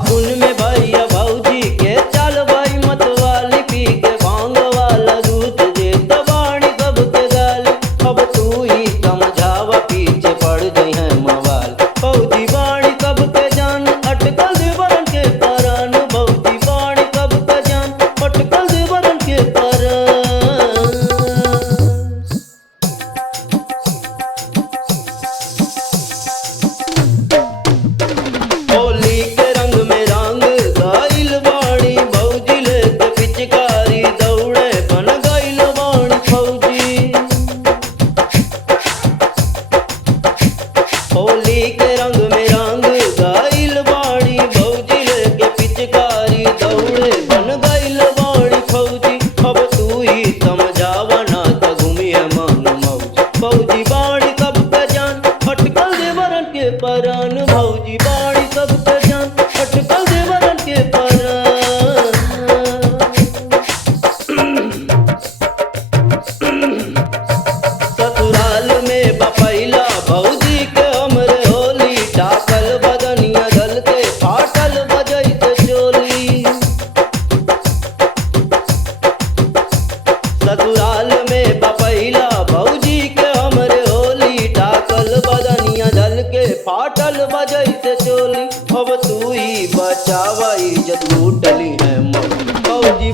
फागुन में भैया भौजी के चल भाई मतवाली पी के भांग वाला दूध दे दबाणी कब के गाली। अब तू ही समझावा पीछे पड़ गई है मवाल। भौजी बाणी कब के जान अटकल देवरन के परान। भौजी बाणी कब के जान अटकल देवरन के परान। होली के रंग में रंग गाइल बाणी भौजी लेके पिचकारी दौड़े बन गइल बाणी फौजी। होली के रंग में रंग गाइल बाणी भौजी लेके पिचकारी दौड़े बन गइल बाणी फौजी। अब तू ही समझावा ना त घूमी है मन मौज। भौजी बाणी कब के जान अटकल देवरन के परान। भौजी बाणी कब के जान अटकल देवरन के परान। ससुराल में बपैला भौजी के हमरे होली। डाकल बदनिया दल के फाटल बजैत चोली। ससुराल में बपैला भौजी के हमरे होली। डाकल बदनिया दल के फाटल बजैत चोली। अब तू ही बचावा इज्जत लूटली है मौज। भौजी